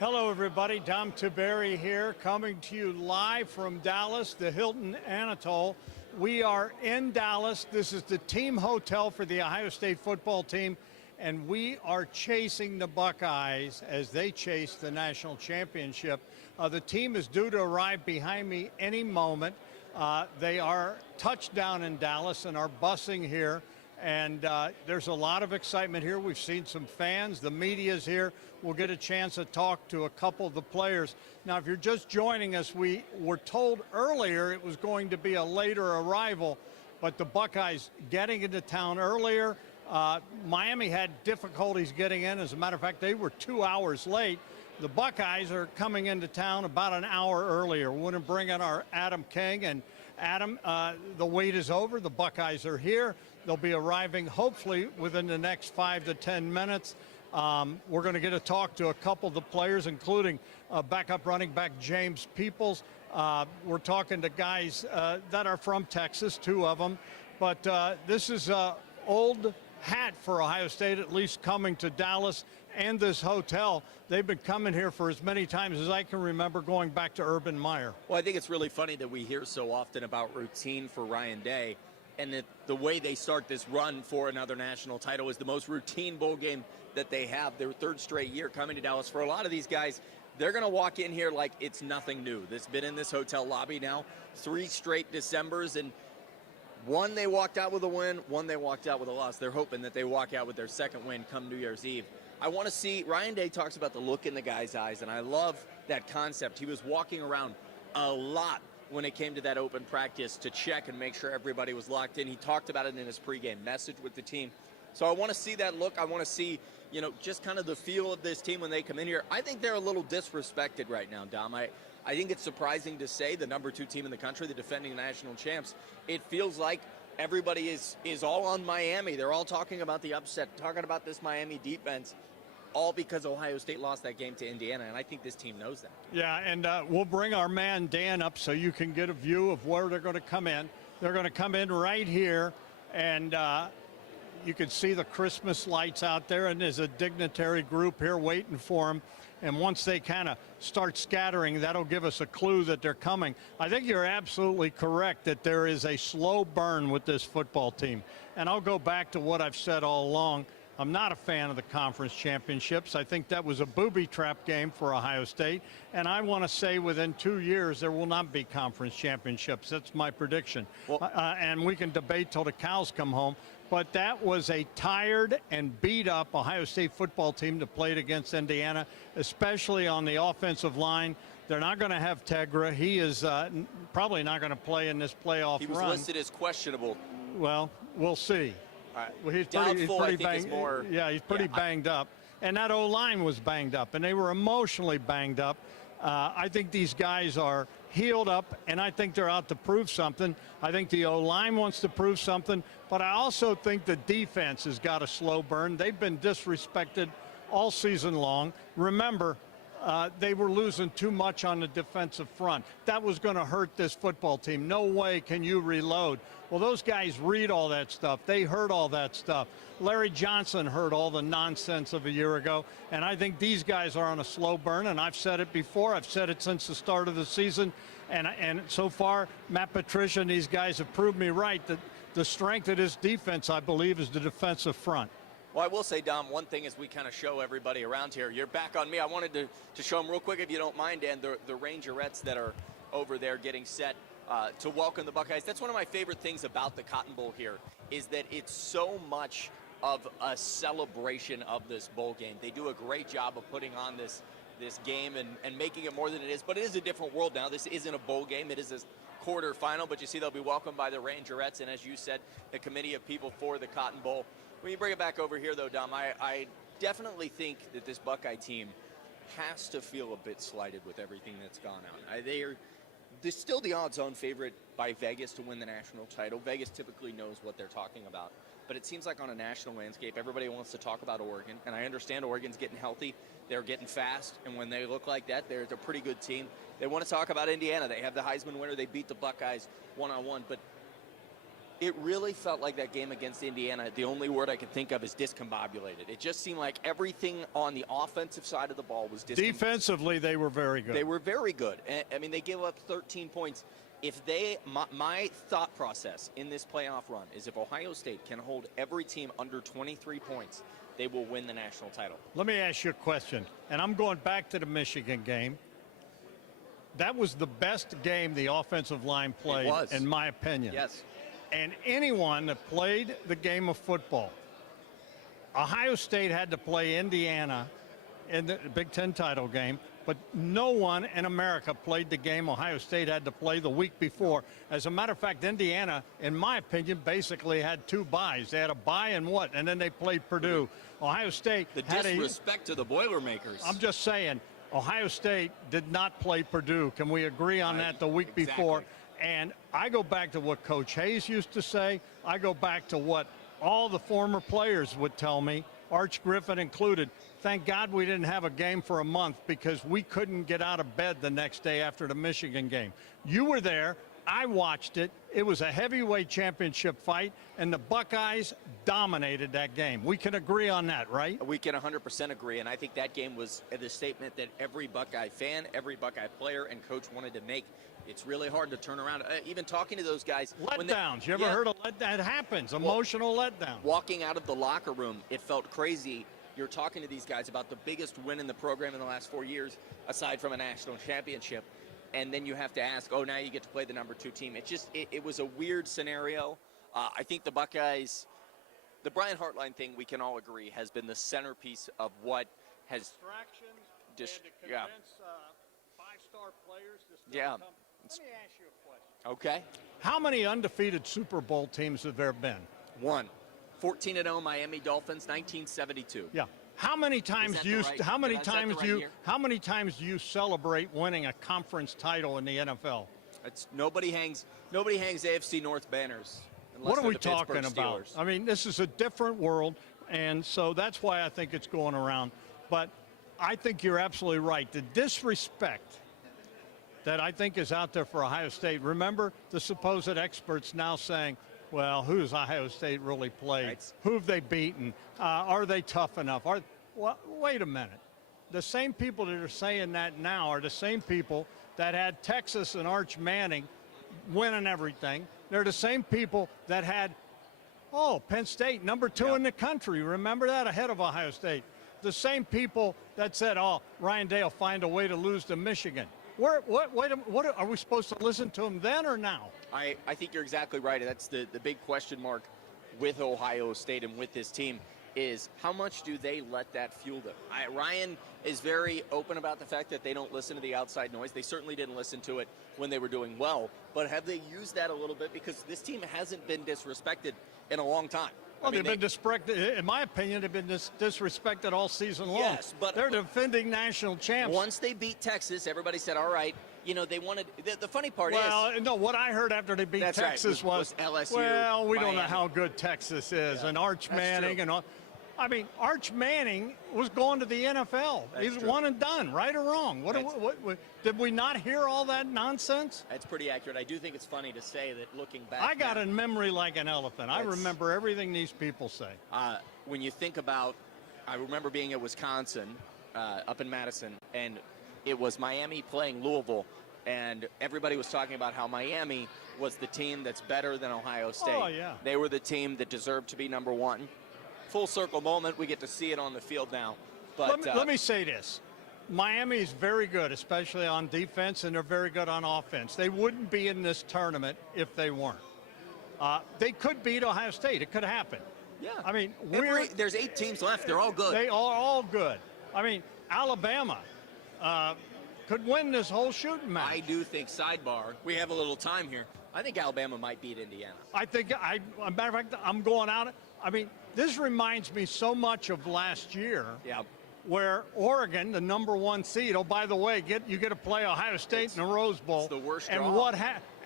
Hello, everybody. Dom Tiberi here, coming to you live from Dallas, the Hilton Anatole. We are in Dallas. This is the team hotel for the Ohio State football team, and we are chasing the Buckeyes as they chase the national championship. The team is due to arrive behind me any moment. They are touchdown in Dallas and are busing here. And there's a lot of excitement here. We've seen some fans. The media's here. We'll get a chance to talk to a couple of the players. Now, if you're just joining us, we were told earlier it was going to be a later arrival, but the Buckeyes getting into town earlier. Miami had difficulties getting in. As a matter of fact, they were 2 hours late. The Buckeyes are coming into town about an hour earlier. We're going to bring in our Adam King. And Adam, the wait is over. The Buckeyes are here. They'll be arriving hopefully within the next 5 to 10 minutes. We're going to get to talk to a couple of the players, including backup running back James Peoples. We're talking to guys that are from Texas, 2 of them. But this is an old hat for Ohio State, at least coming to Dallas and this hotel. They've been coming here for as many times as I can remember, going back to Urban Meyer. Well, I think it's really funny that we hear so often about routine for Ryan Day, and that the way they start this run for another national title is the most routine bowl game that they have. Their 3rd straight year coming to Dallas. For a lot of these guys, they're going to walk in here like it's nothing new. They've been in this hotel lobby now 3 straight Decembers, and one they walked out with a win, one they walked out with a loss. They're hoping that they walk out with their 2nd win come New Year's Eve. I want to see, Ryan Day talks about the look in the guy's eyes, and I love that concept. He was walking around a lot when it came to that open practice to check and make sure everybody was locked in. He talked about it in his pregame message with the team. So I want to see that look. I want to see, just kind of the feel of this team when they come in here. I think they're a little disrespected right now, Dom. I think it's surprising to say the number 2 team in the country, the defending national champs. It feels like everybody is all on Miami. They're all talking about the upset, talking about this Miami defense, all because Ohio State lost that game to Indiana, and I think this team knows that. Yeah, and we'll bring our man Dan up so you can get a view of where they're going to come in. They're going to come in right here, and you can see the Christmas lights out there, and there's a dignitary group here waiting for them. And once they kind of start scattering, that'll give us a clue that they're coming. I think you're absolutely correct that there is a slow burn with this football team. And I'll go back to what I've said all along. I'm not a fan of the conference championships. I think that was a booby trap game for Ohio State. And I want to say within 2 years, there will not be conference championships. That's my prediction. Well, and we can debate till the cows come home. But that was a tired and beat up Ohio State football team that played against Indiana, especially on the offensive line. They're not going to have Tegra. He is probably not going to play in this playoff run. He was listed as questionable. Well, we'll see. Well, he's pretty banged up. And that O-line was banged up, and they were emotionally banged up. I think these guys are healed up, and I think they're out to prove something. I think the O-line wants to prove something, but I also think the defense has got a slow burn. They've been disrespected all season long. Remember, they were losing too much on the defensive front. That was going to hurt this football team. No way can you reload. Well, those guys read all that stuff. They heard all that stuff. Larry Johnson heard all the nonsense of a year ago, and I think these guys are on a slow burn, and I've said it before. I've said it since the start of the season, and so far, Matt Patricia and these guys have proved me right that the strength of this defense, I believe, is the defensive front. Well, I will say, Dom, one thing as we kind of show everybody around here, you're back on me. I wanted to show them real quick, if you don't mind, Dan, the Rangerettes that are over there getting set to welcome the Buckeyes. That's one of my favorite things about the Cotton Bowl here, is that it's so much of a celebration of this bowl game. They do a great job of putting on this game and making it more than it is, but it is a different world now. This isn't a bowl game. It is a quarterfinal, but you see they'll be welcomed by the Rangerettes, and as you said, the committee of people for the Cotton Bowl. When you bring it back over here, though, Dom, I definitely think that this Buckeye team has to feel a bit slighted with everything that's gone on. They're still the odds-on favorite by Vegas to win the national title. Vegas typically knows what they're talking about. But it seems like on a national landscape, everybody wants to talk about Oregon. And I understand Oregon's getting healthy. They're getting fast. And when they look like that, they're a pretty good team. They want to talk about Indiana. They have the Heisman winner. They beat the Buckeyes one-on-one. But It really felt like that game against Indiana. The only word I could think of is discombobulated. It just seemed like everything on the offensive side of the ball was discombobulated. Defensively, they were very good. They were very good. I mean, they gave up 13 points. If my thought process in this playoff run is if Ohio State can hold every team under 23 points, they will win the national title. Let me ask you a question, and I'm going back to the Michigan game. That was the best game the offensive line played, in my opinion. Yes. And anyone that played the game of football, Ohio State had to play Indiana in the Big Ten title game, but no one in America played the game Ohio State had to play the week before. As a matter of fact, Indiana, in my opinion, basically had 2 byes. They had a bye and what? And then they played Purdue. Ohio State the had disrespect to the Boilermakers. I'm just saying, Ohio State did not play Purdue. Can we agree on that the week before? And I go back to what Coach Hayes used to say. I go back to what all the former players would tell me, Arch Griffin included. Thank God we didn't have a game for a month because we couldn't get out of bed the next day after the Michigan game. You were there. I watched it. It was a heavyweight championship fight, and the Buckeyes dominated that game. We can agree on that, right? We can 100% agree, and I think that game was the statement that every Buckeye fan, every Buckeye player, and coach wanted to make. It's really hard to turn around. Even talking to those guys. Letdowns. You ever heard of letdown? That happens. Emotional letdown. Walking out of the locker room, it felt crazy. You're talking to these guys about the biggest win in the program in the last 4 years, aside from a national championship. And then you have to ask, oh, now you get to play the number 2 team. It was a weird scenario. I think the Buckeyes, the Brian Hartline thing, we can all agree, has been the centerpiece of what has distractions. Just to convince 5-star players to still yeah. come. Let me ask you a question. Okay. How many undefeated Super Bowl teams have there been? 1. 14-0 Miami Dolphins, 1972. Yeah. How many times do you how many times do you celebrate winning a conference title in the NFL? Nobody hangs AFC North banners. What are we talking about? I mean, this is a different world, and so that's why I think it's going around. But I think you're absolutely right. The disrespect that I think is out there for Ohio State. Remember the supposed experts now saying, well, who does Ohio State really play? Right. Who have they beaten? Are they tough enough? Wait a minute. The same people that are saying that now are the same people that had Texas and Arch Manning winning everything. They're the same people that had, Penn State, number 2 in the country. Remember that? Ahead of Ohio State. The same people that said, Ryan Day will find a way to lose to Michigan. What are we supposed to listen to them then or now? I think you're exactly right. That's the big question mark with Ohio State and with this team is how much do they let that fuel them? Ryan is very open about the fact that they don't listen to the outside noise. They certainly didn't listen to it when they were doing well, but have they used that a little bit? Because this team hasn't been disrespected in a long time. Well, they've been disrespected. In my opinion, they've been disrespected all season long. Yes, but they're defending national champs. Once they beat Texas, everybody said, all right, they wanted – the funny part is – Well, no, what I heard after they beat Texas was LSU, well, we Miami. don't know how good Texas is, and Arch Manning and all. I mean, Arch Manning was going to the NFL. He's one and done, right or wrong. Did we not hear all that nonsense? That's pretty accurate. I do think it's funny to say that looking back. I got a memory like an elephant. I remember everything these people say. When you think about, I remember being at Wisconsin, up in Madison, and it was Miami playing Louisville, and everybody was talking about how Miami was the team that's better than Ohio State. Oh, yeah. They were the team that deserved to be number 1. Full circle moment. We get to see it on the field now. But let me say this. Miami is very good, especially on defense, and they're very good on offense. They wouldn't be in this tournament if they weren't. They could beat Ohio State. It could happen. Yeah. I mean, there's 8 teams left. They're all good. They are all good. I mean, Alabama could win this whole shooting match. I do think, sidebar, we have a little time here. I think Alabama might beat Indiana. As a matter of fact, I'm going out. I mean, this reminds me so much of last year. Yeah. Where Oregon, the number 1 seed, by the way, you get to play Ohio State in the Rose Bowl. It's the worst and draw.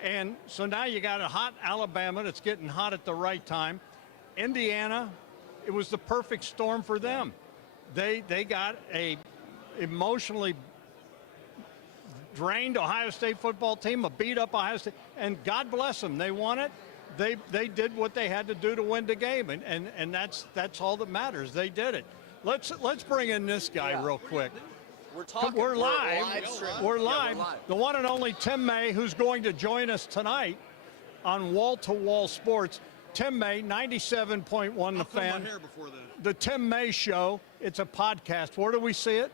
And so now you got a hot Alabama that's getting hot at the right time. Indiana, it was the perfect storm for them. They got a emotionally drained Ohio State football team, a beat up Ohio State, and God bless them, they won it. they did what they had to do to win the game, and that's all that matters. They did it. Let's bring in this guy real quick. We're talking. We're live. Streaming. We're Yeah, live. The one and only Tim May, who's going to join us tonight on Wall to Wall Sports. Tim May, 97.1 The Fan. The Tim May Show. It's a podcast. Where do we see it?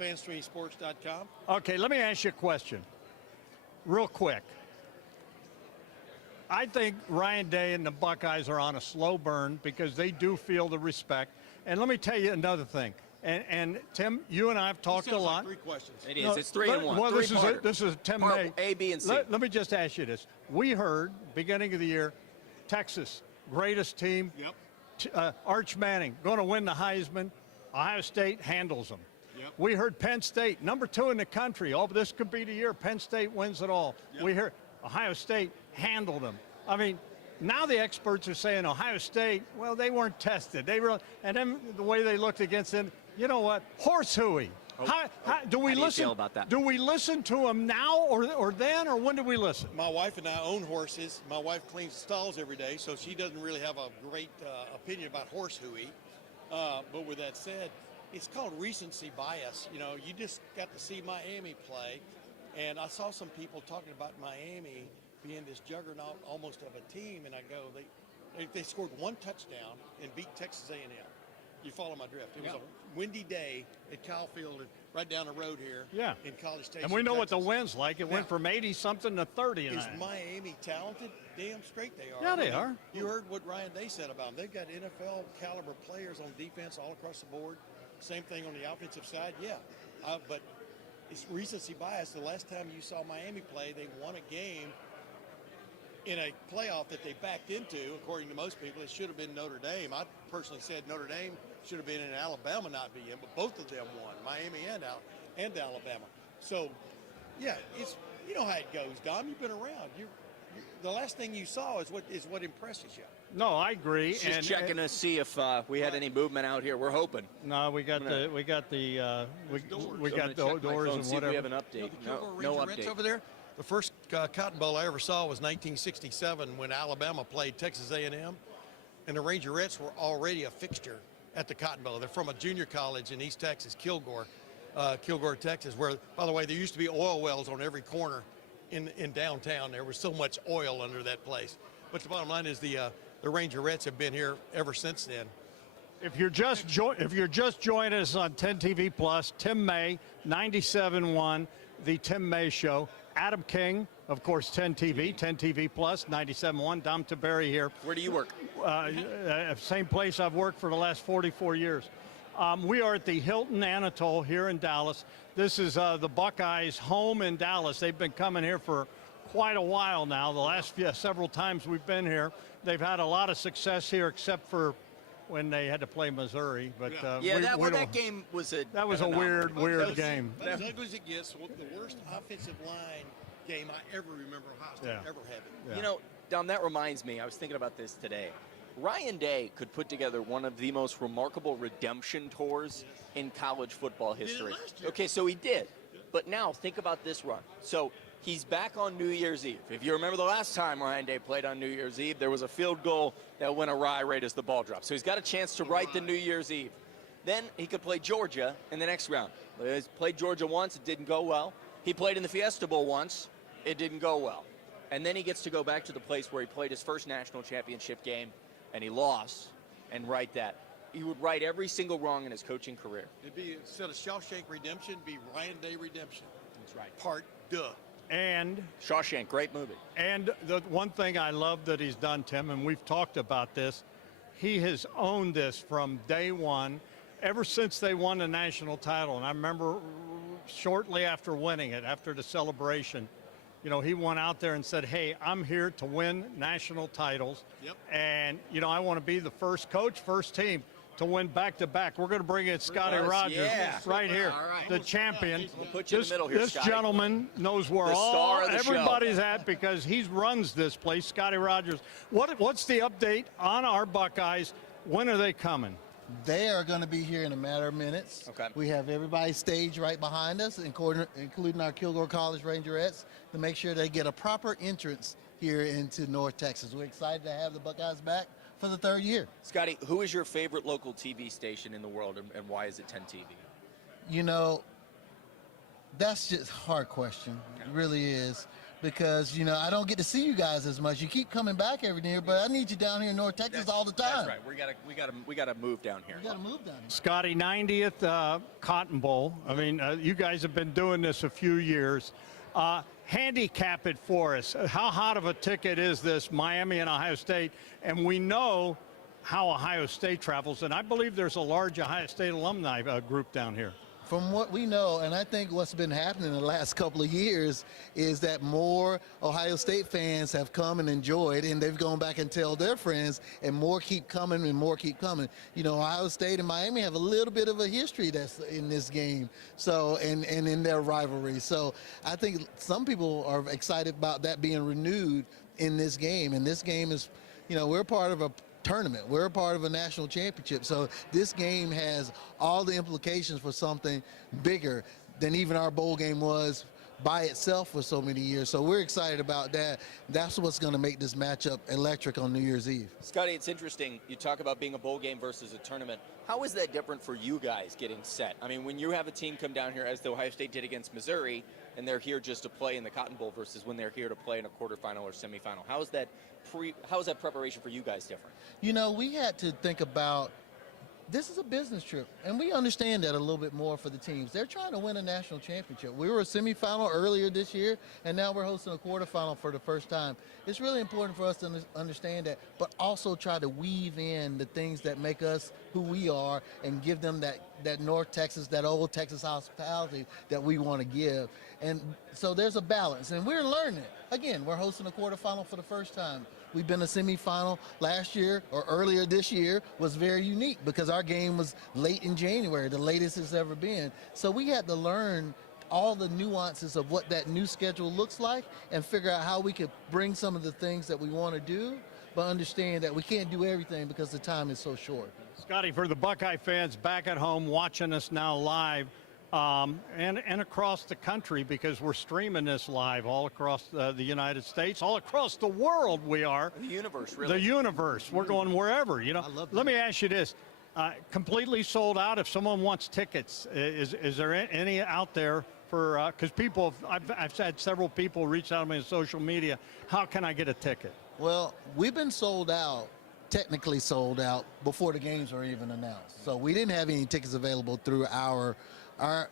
Fanstreamsports.com. Okay, let me ask you a question, real quick. I think Ryan Day and the Buckeyes are on a slow burn because they do feel the respect. And let me tell you another thing. And Tim, you and I have talked a lot. Like 3 questions. It is. It's 3 and 1. Well, this is Tim May. A, B, and C. Let me just ask you this. We heard, beginning of the year, Texas, greatest team. Yep. Arch Manning, going to win the Heisman. Ohio State handles them. Yep. We heard Penn State, number 2 in the country. Oh, this could be the year Penn State wins it all. Yep. We heard Ohio State handled them. I mean, now the experts are saying Ohio State, well, they weren't tested. And then the way they looked against them, you know what? Horse hooey. Do we How do you listen? feel about that? Do we listen to them now or then, or when do we listen? My wife and I own horses. My wife cleans the stalls every day, so she doesn't really have a great opinion about horse hooey. But with that said, it's called recency bias. You know, you just got to see Miami play, and I saw some people talking about Miami being this juggernaut almost of a team, and I go, they scored 1 touchdown and beat Texas A&M. You follow my drift. It was a windy day at Kyle Field, right down the road here in College Station. And we know Texas. what the wind's like. It went from 80-something to 30. Is Miami talented? Damn straight they are. Yeah, they are. You heard what Ryan Day said about them. They've got NFL caliber players on defense all across the board. Same thing on the offensive side. Yeah, but it's recency bias. The last time you saw Miami play, they won a game in a playoff that they backed into. According to most people, it should have been Notre Dame. I personally said Notre Dame should have been in Alabama, not be in, but both of them won, Miami and Alabama. So, yeah, it's, you know how it goes, Dom. You've been around. The last thing you saw is what impresses you. No, I agree. Just checking to see if we had any movement out here. We're hoping. No, we got the doors and See if whatever. we have an update. No update over there. The first Cotton Bowl I ever saw was 1967 when Alabama played Texas A&M, and the Rangerettes were already a fixture at the Cotton Bowl. They're from a junior college in East Texas, Kilgore, Texas, where, by the way, there used to be oil wells on every corner in downtown. There was so much oil under that place. But the bottom line is the Rangerettes have been here ever since then. If you're just joining us on 10 TV Plus, Tim May, 97.1, the Tim May Show. Adam King, of course, 10 TV Plus, 97.1. Dom Taberry here. Where do you work? Same place I've worked for the last 44 years. We are at the Hilton Anatole here in Dallas. This is the Buckeyes' home in Dallas. They've been coming here for quite a while now. The last several times we've been here, they've had a lot of success here, except for when they had to play Missouri. But that game was a weird game. As ugly as it gets, the worst offensive line game I ever remember Ohio State ever having. Yeah. You know, Dom, that reminds me, I was thinking about this today. Ryan Day could put together one of the most remarkable redemption tours in college football history. Okay, so he did. But now think about this run. So he's back on New Year's Eve. If you remember the last time Ryan Day played on New Year's Eve, there was a field goal that went awry right as the ball dropped. So he's got a chance to write the New Year's Eve. Then he could play Georgia in the next round. He's played Georgia once, it didn't go well. He played in the Fiesta Bowl once, it didn't go well. And then he gets to go back to the place where he played his first national championship game, and he lost, and write that. He would right every single wrong in his coaching career. It'd be, instead of Shawshank Redemption, it'd be Ryan Day Redemption. That's right. Part duh. And Shawshank, great movie. And the one thing I love that he's done, Tim, and we've talked about this, he has owned this from day one, ever since they won the national title. And I remember shortly after winning it, after the celebration, you know, he went out there and said, hey, I'm here to win national titles. Yep. And, you know, I want to be the first coach, first team to win back-to-back. We're going to bring in Scotty Rogers right here, the champion. We'll put you in the middle here, This Scotty. gentleman knows where everybody's at because he runs this place, Scotty Rogers. What's the update on our Buckeyes? When are they coming? They are going to be here in a matter of minutes. Okay. We have everybody staged right behind us, including our Kilgore College Rangerettes, to make sure they get a proper entrance here into North Texas. We're excited to have the Buckeyes back for the third year. Scotty, who is your favorite local TV station in the world, and why is it 10 TV? You know, that's just a hard question. It really is. Because, you know, I don't get to see you guys as much. You keep coming back every year, but I need you down here in North Texas all the time. That's right. We gotta move down here. You got to move down here. Scotty, 90th Cotton Bowl. I mean, you guys have been doing this a few years. Handicap it for us. How hot of a ticket is this, Miami and Ohio State? And we know how Ohio State travels, and I believe there's a large Ohio State alumni group down here. From what we know, and I think what's been happening in the last couple of years is that more Ohio State fans have come and enjoyed, and they've gone back and tell their friends, and more keep coming and more keep coming. You know, Ohio State and Miami have a little bit of a history that's in this game, so and in their rivalry. So I think some people are excited about that being renewed in this game, and this game is, you know, we're part of a tournament. We're a part of a national championship. So this game has all the implications for something bigger than even our bowl game was by itself for so many years. So we're excited about that. That's what's going to make this matchup electric on New Year's Eve. Scotty, it's interesting. You talk about being a bowl game versus a tournament. How is that different for you guys getting set? I mean, when you have a team come down here, as the Ohio State did against Missouri, and they're here just to play in the Cotton Bowl versus when they're here to play in a quarterfinal or semifinal, how is that preparation for you guys different? You know, we had to think about, this is a business trip, and we understand that a little bit more for the teams. They're trying to win a national championship. We were a semifinal earlier this year, and now we're hosting a quarterfinal for the first time. It's really important for us to understand that, but also try to weave in the things that make us who we are and give them that North Texas, that old Texas hospitality that we want to give. And so there's a balance, and we're learning. Again, we're hosting a quarterfinal for the first time. We've been a semifinal last year or earlier this year was very unique because our game was late in January, the latest it's ever been. So we had to learn all the nuances of what that new schedule looks like and figure out how we could bring some of the things that we want to do, but understand that we can't do everything because the time is so short. Scotty, for the Buckeye fans back at home watching us now live, and across the country, because we're streaming this live all across the United States, all across the world we are. The universe, really. The universe. We're going wherever, you know. I love that. Let me ask you this. Completely sold out. If someone wants tickets, is there any out there for, because people, I've had several people reach out to me on social media, how can I get a ticket? Well, we've been sold out, technically sold out, before the games were even announced. So we didn't have any tickets available through our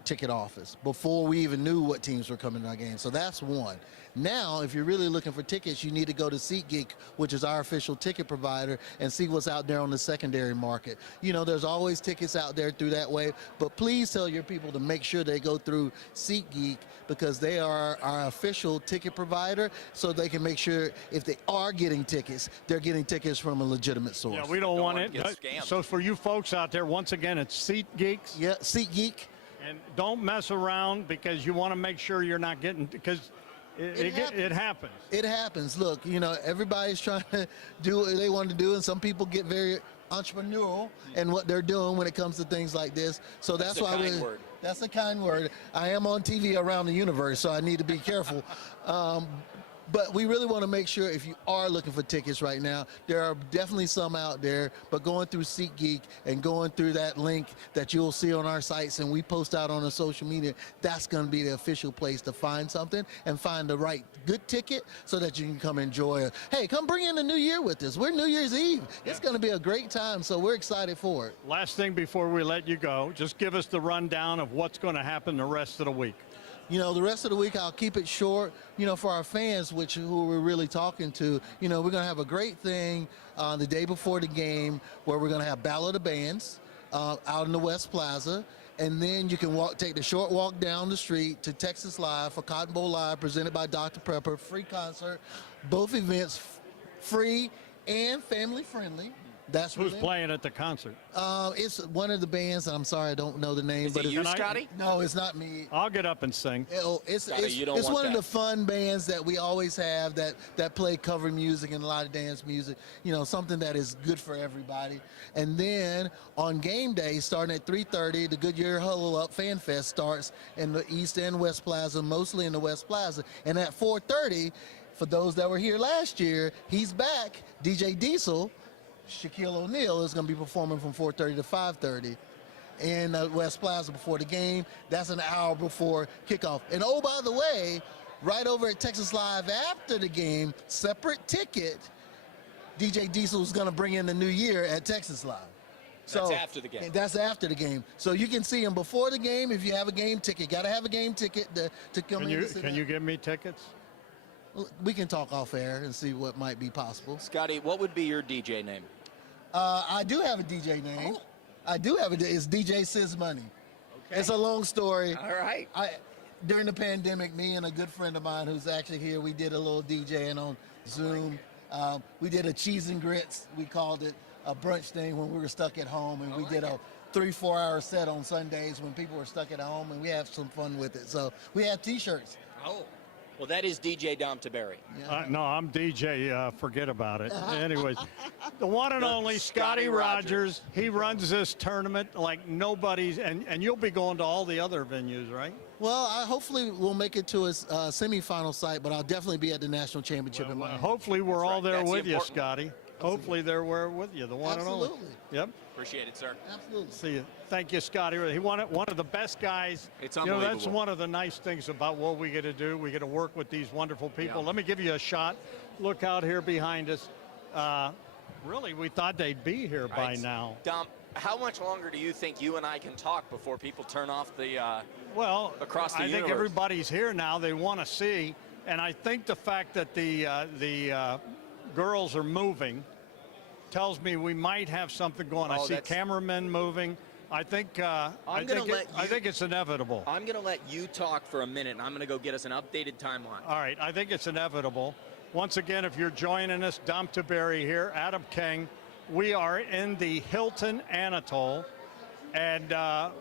ticket office before we even knew what teams were coming to our game. So that's one. Now, if you're really looking for tickets, you need to go to SeatGeek, which is our official ticket provider, and see what's out there on the secondary market. You know, there's always tickets out there through that way, but please tell your people to make sure they go through SeatGeek because they are our official ticket provider, so they can make sure if they are getting tickets, they're getting tickets from a legitimate source. Yeah, we don't want it. Get scammed. So for you folks out there, once again, it's SeatGeek. Yeah, SeatGeek. And don't mess around because you want to make sure you're not getting, because it happens. It happens. Look, you know, everybody's trying to do what they want to do, and some people get very entrepreneurial in what they're doing when it comes to things like this. So that's why that's a kind word. I am on TV around the universe, so I need to be careful. But we really want to make sure if you are looking for tickets right now, there are definitely some out there, but going through SeatGeek and going through that link that you'll see on our sites and we post out on the social media, that's going to be the official place to find something and find the right good ticket so that you can come enjoy it. Hey, come bring in the new year with us. We're New Year's Eve. It's going to be a great time, so we're excited for it. Last thing before we let you go, just give us the rundown of what's going to happen the rest of the week. You know, the rest of the week, I'll keep it short. You know, for our fans, who we're really talking to, you know, we're going to have a great thing the day before the game where we're going to have Battle of the Bands out in the West Plaza. And then you can take the short walk down the street to Texas Live for Cotton Bowl Live, presented by Dr. Pepper. Free concert. Both events free and family friendly. That's who's playing at the concert. It's one of the bands. I'm sorry, I don't know the name. Is it you, Scotty? No, it's not me. I'll get up and sing. It's one of the fun bands that we always have that play cover music and a lot of dance music. You know, something that is good for everybody. And then on game day, starting at 3:30, the Goodyear Huddle Up Fan Fest starts in the East and West Plaza, mostly in the West Plaza. And at 4:30, For those that were here last year, he's back. DJ Diesel, Shaquille O'Neal is going to be performing from 4:30 to 5:30 in West Plaza before the game. That's an hour before kickoff. And oh, by the way, right over at Texas Live after the game, separate ticket, DJ Diesel is going to bring in the new year at Texas Live. That's after the game. That's after the game. So you can see him before the game if you have a game ticket. Got to have a game ticket to come in. Can you give me tickets? We can talk off air and see what might be possible. Scotty, what would be your DJ name? I do have a DJ name. Oh. I do have it's DJ Sis Money. Okay. It's a long story. All right. During the pandemic, me and a good friend of mine who's actually here, we did a little DJing on Zoom. We did a cheese and grits. We called it a brunch thing when we were stuck at home, and we did a 3-4 hour set on Sundays when people were stuck at home, and we have some fun with it. So we have T-shirts. Oh. Well, that is DJ Dom Taberry. Yeah. No, I'm DJ. Forget about it. Anyways, the one and only Scotty Rogers. He runs this tournament like nobody's, and you'll be going to all the other venues, right? Well, hopefully we'll make it to a semifinal site, but I'll definitely be at the national championship in Miami. Hopefully we're all there That's with you, important. Scotty. Hopefully they're with you, the one and only. Absolutely. Yep. Appreciate it, sir. Absolutely. See you. Thank you, Scotty. He one of the best guys. It's That's unbelievable. one of the nice things about what we get to do. We get to work with these wonderful people. Yeah. Let me give you a shot. Look out here behind us. Really, we thought they'd be here by now. Dom, how much longer do you think you and I can talk before people turn off the Well, across the I think universe? everybody's here now. They want to see, and I think the fact that the girls are moving tells me we might have something going. I see cameramen moving. I think I think it's inevitable. I'm going to let you talk for a minute, and I'm going to go get us an updated timeline. All right, I think it's inevitable. Once again, if you're joining us, Dom Taberry here, Adam King. We are in the Hilton Anatole, and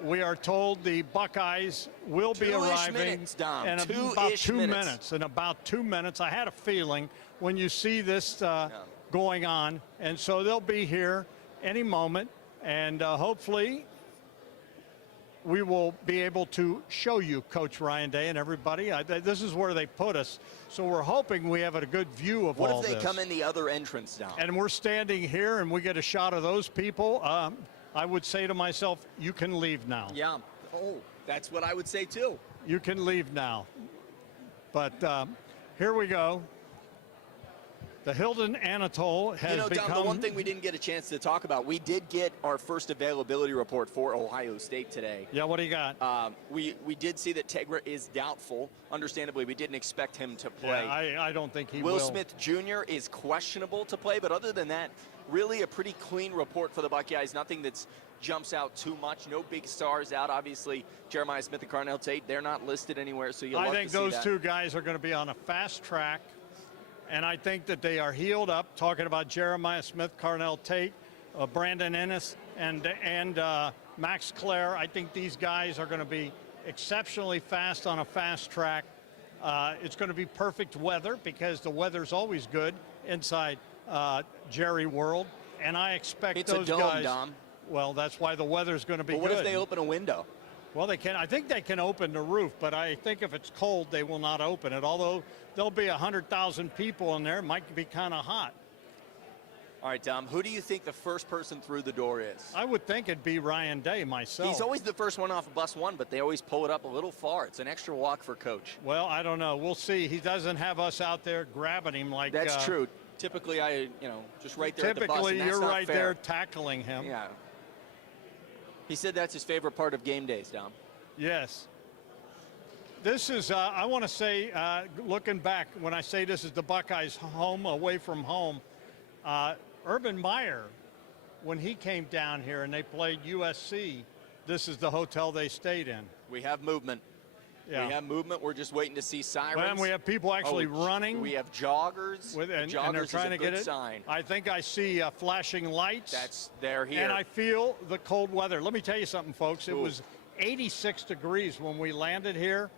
we are told the Buckeyes will be arriving minutes, Dom. in about 2 minutes. In about 2 minutes. I had a feeling when you see this going on, and so they'll be here any moment, and hopefully we will be able to show you Coach Ryan Day and everybody. This is where they put us, so we're hoping we have a good view of all this. What if they come in the other entrance, Dom? And we're standing here and we get a shot of those people. I would say to myself, you can leave now. Yeah. Oh, that's what I would say too. You can leave now. But here we go. The Hilton Anatole has become... Dom, the one thing we didn't get a chance to talk about, we did get our first availability report for Ohio State today. Yeah, what do you got? We did see that Tegra is doubtful. Understandably, we didn't expect him to play. Yeah, I don't think he will. Will Smith Jr. is questionable to play, but other than that, really a pretty clean report for the Buckeyes. Nothing that jumps out too much. No big stars out. Obviously, Jeremiah Smith and Carnell Tate, they're not listed anywhere, so I think those two guys are going to be on a fast track. And I think that they are healed up, talking about Jeremiah Smith, Carnell Tate, Brandon Ennis, and Max Clare. I think these guys are going to be exceptionally fast on a fast track. It's going to be perfect weather because the weather's always good inside Jerry World. And I expect those dome, guys. Dom. Well, that's why the weather's going to be good. What if they open a window? Well, they can. I think they can open the roof, but I think if it's cold, they will not open it. Although there'll be 100,000 people in there, it might be kind of hot. All right, Dom, who do you think the first person through the door is? I would think it'd be Ryan Day myself. He's always the first one off of bus one, but they always pull it up a little far. It's an extra walk for Coach. Well, I don't know. We'll see. He doesn't have us out there grabbing him like that's true. Typically, just right there at the bus. Typically, and that's you're not right fair. there tackling him. Yeah. He said that's his favorite part of game days, Dom. Yes. This is, I want to say, looking back, when I say this is the Buckeyes' home, away from home, Urban Meyer, when he came down here and they played USC, this is the hotel they stayed in. We have movement. Yeah. We have movement. We're just waiting to see sirens. And we have people actually running. We have joggers. And joggers they're trying is a to get good it. sign. I think I see flashing lights. They're here. And I feel the cold weather. Let me tell you something, folks. It was 86 degrees when we landed here.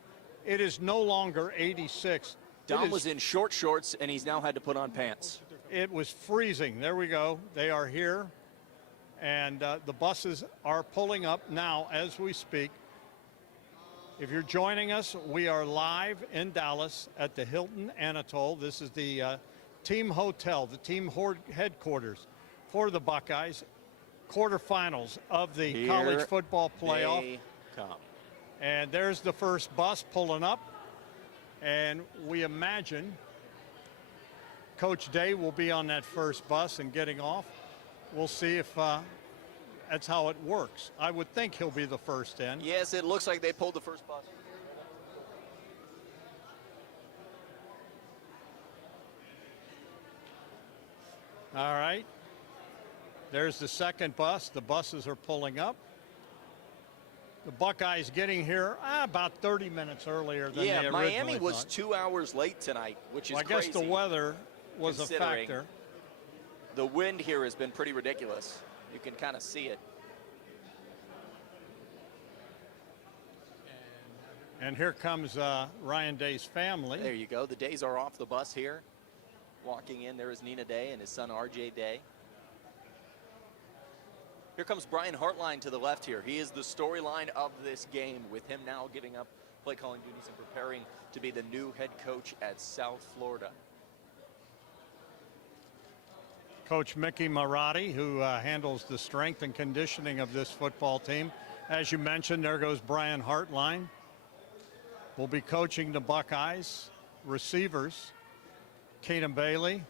It is no longer 86. Dom was in short shorts, and he's now had to put on pants. It was freezing. There we go. They are here. And the buses are pulling up now as we speak. If you're joining us, we are live in Dallas at the Hilton Anatole. This is the team hotel, the team headquarters for the Buckeyes. Quarterfinals of the Here college football playoff. they come. And there's the first bus pulling up. And we imagine Coach Day will be on that first bus and getting off. We'll see if that's how it works. I would think he'll be the first in. Yes, it looks like they pulled the first bus. All right. There's the second bus. The buses are pulling up. The Buckeyes getting here about 30 minutes earlier than they originally Miami was thought. 2 hours late tonight, which is I crazy. guess the weather was a considering factor. The wind here has been pretty ridiculous. You can kind of see it. And here comes Ryan Day's family. There you go. The Days are off the bus here. Walking in, there is Nina Day and his son RJ Day. Here comes Brian Hartline to the left here. He is the storyline of this game, with him now giving up play calling duties and preparing to be the new head coach at South Florida. Coach Mickey Marotti, who handles the strength and conditioning of this football team. As you mentioned, there goes Brian Hartline. Will be coaching the Buckeyes. Receivers, Keenan Bailey.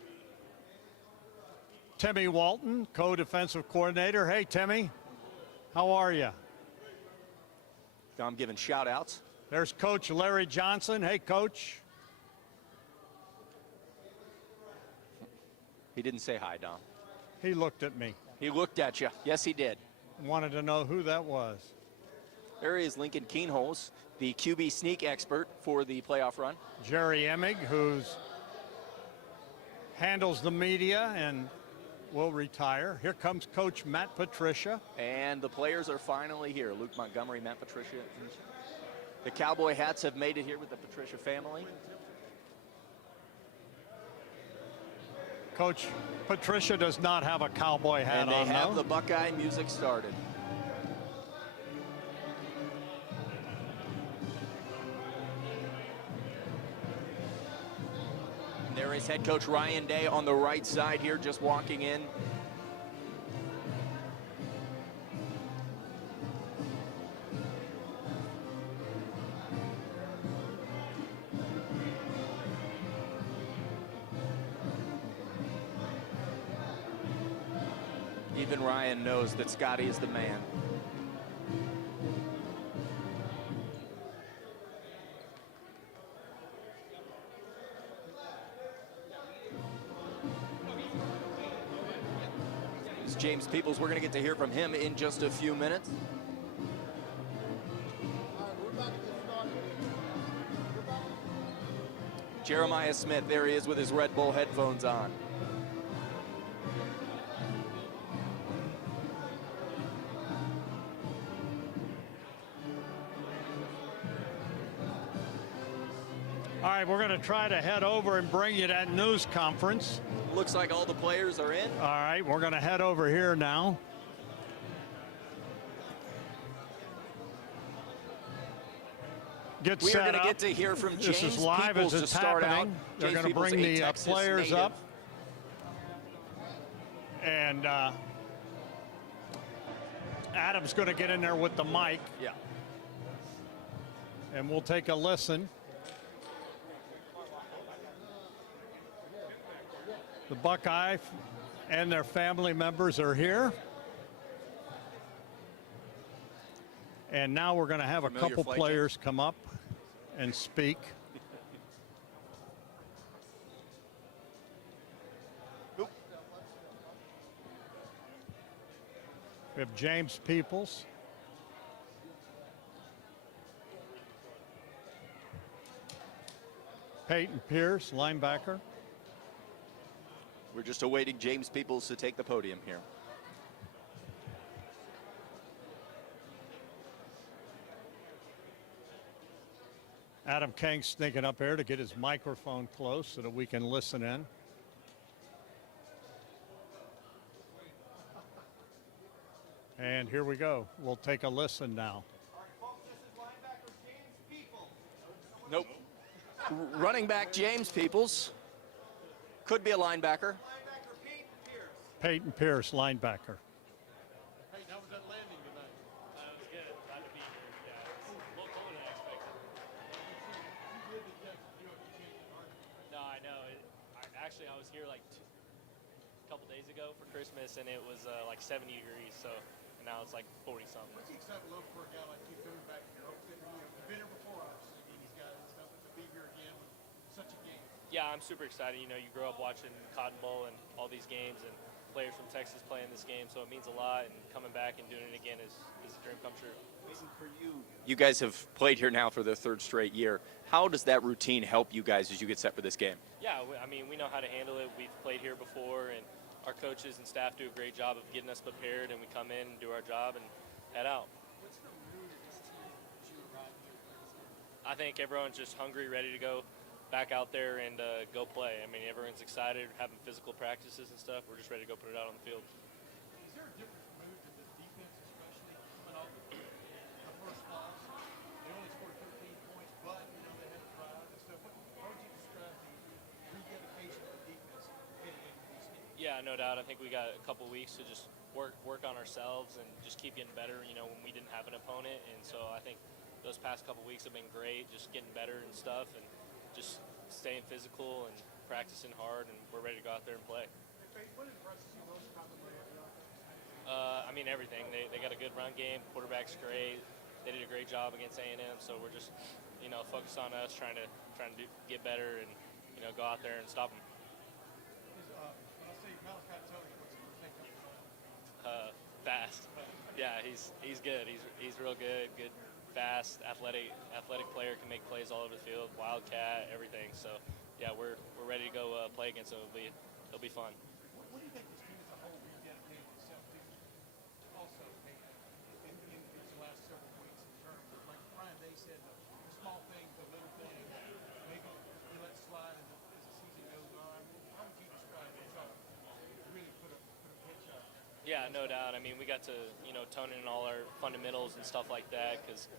Timmy Walton, co-defensive coordinator. Hey, Timmy, how are you? I'm giving shout outs. There's Coach Larry Johnson. Hey, Coach. He didn't say hi, Dom. He looked at me. He looked at you. Yes, he did. Wanted to know who that was. There is Lincoln Keenholz, the QB sneak expert for the playoff run. Jerry Emig, who's handles the media and will retire. Here comes Coach Matt Patricia. And the players are finally here. Luke Montgomery, Matt Patricia. The Cowboy hats have made it here with the Patricia family. Coach Patricia does not have a cowboy hat And they on. have though. the Buckeye music started. There is head coach Ryan Day on the right side here, just walking in. Even Ryan knows that Scotty is the man. It's James Peoples. We're going to get to hear from him in just a few minutes. Jeremiah Smith, there he is with his Red Bull headphones on. All right, we're going to try to head over and bring you that news conference. Looks like all the players are in. All right, we're going to head over here now. We are going to get to hear from James This is live Peoples as to it's start out. happening. They're James going to Peoples, bring a the Texas players native. up. And Adam's going to get in there with the mic. Yeah. And we'll take a listen. The Buckeye and their family members are here. And now we're going to have a Familiar couple flight, players come up and speak. Oop. We have James Peoples. Peyton Pierce, linebacker. We're just awaiting James Peoples to take the podium here. Adam Kang's sneaking up here to get his microphone close so that we can listen in. And here we go. We'll take a listen now. All right, folks, this is linebacker James Nope. Running back James Peoples. Could be a linebacker. Peyton Pierce, linebacker. Hey, how was that landing tonight? It was good. Glad to be here. Yeah, it's a little colder than I expected. No, I know. I was here like a couple days ago for Christmas, and it was like 70 degrees. So and now it's like 40 something. What's the excitement level for a guy like you coming back here? You've been here before, obviously, meeting these guys and stuff, but to be here again with such a game. Yeah, I'm super excited. You know, you grow up watching Cotton Bowl and all these games, and players from Texas playing this game, so it means a lot. And coming back and doing it again is a dream come true. You guys have played here now for the third straight year. How does that routine help you guys as you get set for this game? Yeah, I mean, we know how to handle it. We've played here before, and our coaches and staff do a great job of getting us prepared, and we come in and do our job and head out. What's the mood of this team as you arrive here for this game? I think everyone's just hungry, ready to go back out there and go play. I mean, everyone's excited, having physical practices and stuff. We're just ready to go put it out on the field. Is there a different mood in the defense, especially coming off the first loss? They only scored 13 points, but you know they had a drive and stuff. How would you describe the rededication of the defense heading into these games? Yeah, no doubt. I think we got a couple weeks to just work on ourselves and just keep getting better. You know, when we didn't have an opponent, and so I think those past couple weeks have been great, just getting better and stuff, and just staying physical and practicing hard, and we're ready to go out there and play. What impresses you most about the way the offense? I mean, everything. They got a good run game. Quarterback's great. They did a great job against A&M. So we're just, you know, focused on us, trying to get better and, you know, go out there and stop them. When I say Malachi Tony, what's your take on him? Fast. Yeah, he's good. He's real good. Good, fast, athletic player. Can make plays all over the field. Wildcat, everything. So yeah, we're ready to go play against him. It'll be fun. What do you think this team as a whole rededicated itself to? Also, in these last several weeks, in terms of, like Ryan Day said, the small things, the little things, maybe you let slide as the season goes on. How would you describe it? Really put a pitch up. Yeah, no doubt. I mean, we got to, you know, tone in all our fundamentals and stuff like that because,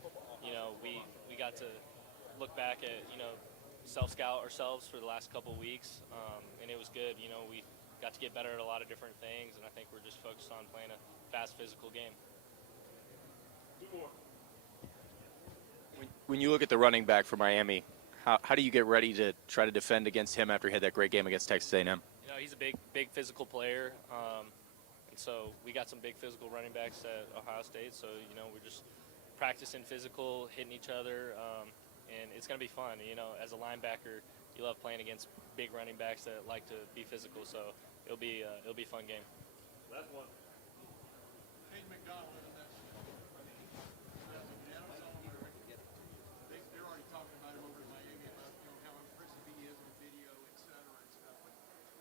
you know, we got to look back at, you know, self-scout ourselves for the last couple of weeks, and it was good. You know, we got to get better at a lot of different things, and I think we're just focused on playing a fast, physical game. When you look at the running back for Miami, how do you get ready to try to defend against him after he had that great game against Texas A&M? You know, he's a big physical player, and so we got some big physical running backs at Ohio State. So you know, we're just practicing physical, hitting each other, and it's gonna be fun. You know, as a linebacker, you love playing against big running backs that like to be physical. So it'll be a fun game. That's one. Hayden McDonald in that. They're already talking about him over in Miami about how impressive he is on video, et cetera, and stuff.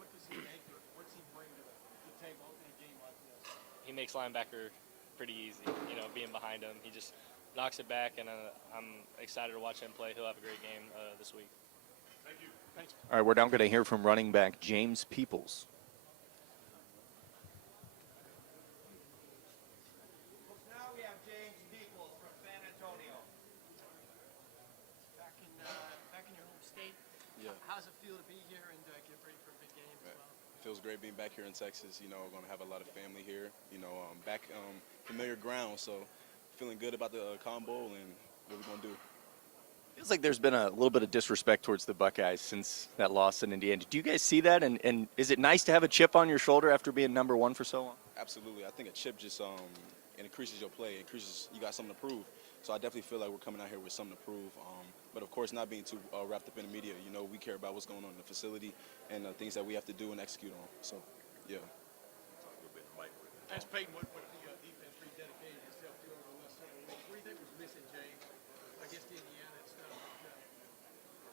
What does he make, or what's he bring to the table in a game like this? He makes linebacker pretty easy. You know, being behind him, he just knocks it back, and I'm excited to watch him play. He'll have a great game this week. Thank you. Thanks. All right, we're now going to hear from running back James Peoples. Now we have James Peoples from San Antonio. Back in your home state. Yeah. How does it feel to be here and get ready for a big game as well? Feels great being back here in Texas. You know, we're going to have a lot of family here. You know, back familiar ground. So feeling good about the combo and what we're going to do. Feels like there's been a little bit of disrespect towards the Buckeyes since that loss in Indiana. Do you guys see that? And is it nice to have a chip on your shoulder after being number one for so long? Absolutely. I think a chip just increases your play. You got something to prove. So I definitely feel like we're coming out here with something to prove. But of course, not being too wrapped up in the media. You know, we care about what's going on in the facility and the things that we have to do and execute on. So, yeah. Ask Peyton what the defense rededicated itself to over the last several weeks. What do you think was missing, James, against Indiana and stuff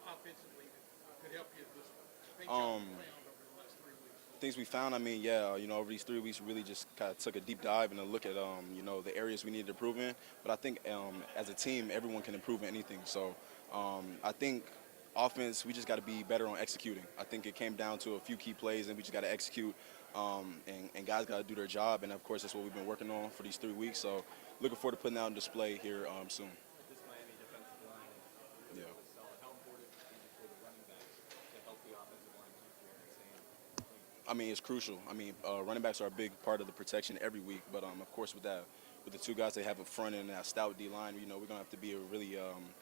offensively that could help you this things you found over the last 3 weeks? Things we found, I mean, yeah, you know, over these 3 weeks, we really just kind of took a deep dive and a look at, you know, the areas we needed to improve in. But I think as a team, everyone can improve in anything. So I think offense, we just got to be better on executing. I think it came down to a few key plays, and we just got to execute. And guys got to do their job. And, of course, that's what we've been working on for these 3 weeks. So looking forward to putting that on display here soon. This Miami defensive line is Yeah. solid. How I mean, it's crucial. I mean, running backs are a big part of the protection every week, but of course with the two guys they have up front and that stout D line, you know, we're gonna have to be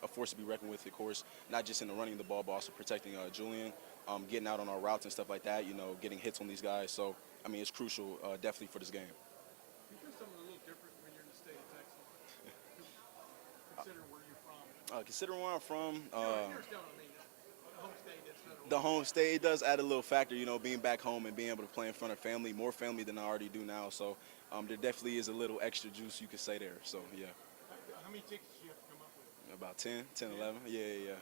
a force to be reckoned with, of course, not just in the running of the ball, but also protecting Julian, getting out on our routes and stuff like that. You know, getting hits on these guys. So I mean, it's crucial, definitely for this game. You do something a little different when you're in the state of Texas, considering where you're from. Considering where I'm from. Home state is The home state does add a little factor, you know, being back home and being able to play in front of family, more family than I already do now. So there definitely is a little extra juice you could say there. So, yeah. How many tickets did you have to come up with? About 10, 11. Yeah.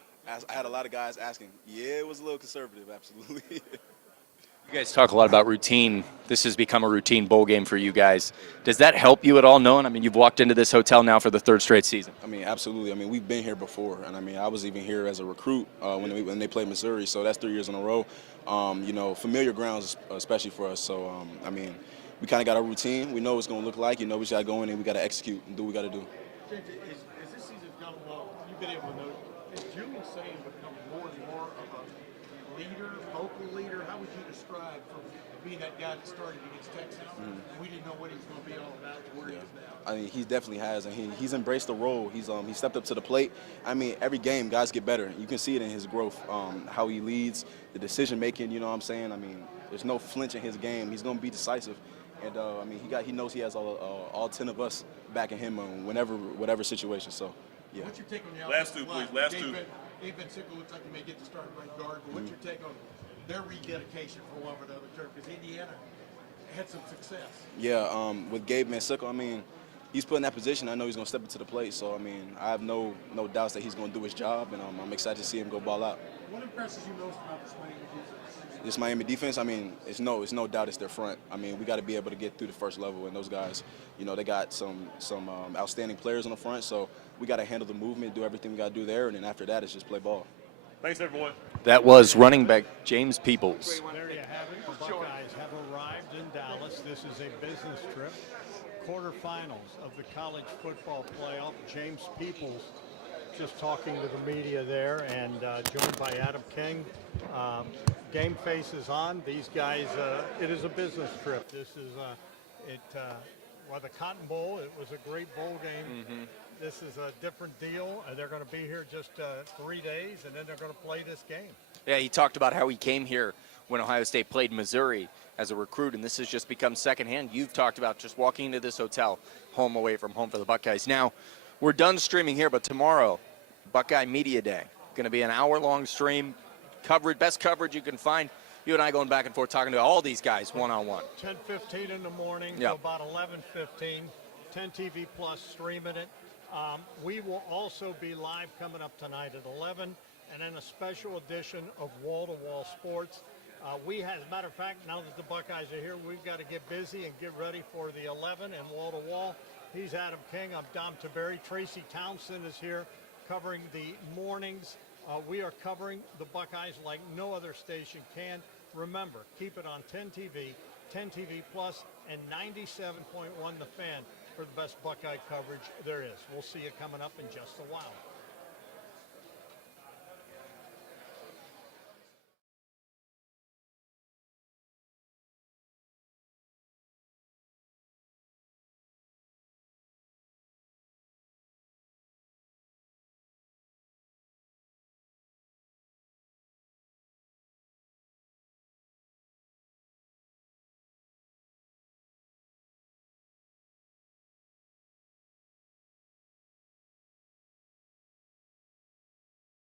I had a lot of guys asking. Yeah, it was a little conservative, absolutely. You guys talk a lot about routine. This has become a routine bowl game for you guys. Does that help you at all, knowing? I mean, you've walked into this hotel now for the third straight season. I mean, absolutely. I mean, we've been here before, and I mean, I was even here as a recruit when they played Missouri. So that's 3 years in a row. You know, familiar grounds, especially for us. So I mean, we kind of got a routine. We know what it's going to look like. You know, we just got to go in and we got to execute and do what we got to do. James, as this season's gone along, you've been able to note, is Julian Sayin becoming more and more of a leader, vocal leader? How would you describe from being that guy that started against Texas? We didn't know what he was going to be all about to where he is now. I mean, he definitely has, and he's embraced the role. He stepped up to the plate. I mean, every game, guys get better. You can see it in his growth, how he leads, the decision making. You know what I'm saying? I mean, there's no flinch in his game. He's going to be decisive, and I mean, he knows he has all 10 of us backing him on whatever situation. So, yeah. What's your take on the Last two, please. Last two. Dave Van Sickle looks like he may get to start right guard, but what's your take on their rededication for one or the other term? Because Indiana had some success. Yeah, with Gabe Van Sickle, I mean, he's put in that position. I know he's going to step into the plate. So, I mean, I have no doubts that he's going to do his job, and I'm excited to see him go ball out. What impresses you most about this Miami defense? This Miami defense, I mean, it's no doubt it's their front. I mean, we got to be able to get through the first level, and those guys, you know, they got some outstanding players on the front. So we got to handle the movement, do everything we got to do there, and then after that, it's just play ball. Thanks, everyone. That was running back James Peoples. There you have it. The Buckeyes have arrived in Dallas. This is a business trip. Quarterfinals of the college football playoff. James Peoples just talking to the media there, and joined by Adam King. Game face is on. These guys, it is a business trip. This is well, the Cotton Bowl, it was a great bowl game. This is a different deal. They're going to be here just 3 days, and then they're going to play this game. Yeah, he talked about how he came here when Ohio State played Missouri as a recruit, and this has just become secondhand. You've talked about just walking into this hotel, home away from home for the Buckeyes. Now, we're done streaming here, but tomorrow, Buckeye Media Day. Going to be an hour-long stream, best coverage you can find. You and I going back and forth talking to all these guys one-on-one. 10:15 in the morning Yep. to about 11:15. 10 TV Plus streaming it. We will also be live coming up tonight at 11, and then a special edition of Wall to Wall Sports. As a matter of fact, now that the Buckeyes are here, we've got to get busy and get ready for the 11 and Wall to Wall. He's Adam King. I'm Dom Taberry. Tracy Townsend is here covering the mornings. We are covering the Buckeyes like no other station can. Remember, keep it on 10 TV, 10 TV Plus, and 97.1 The Fan for the best Buckeye coverage there is. We'll see you coming up in just a while.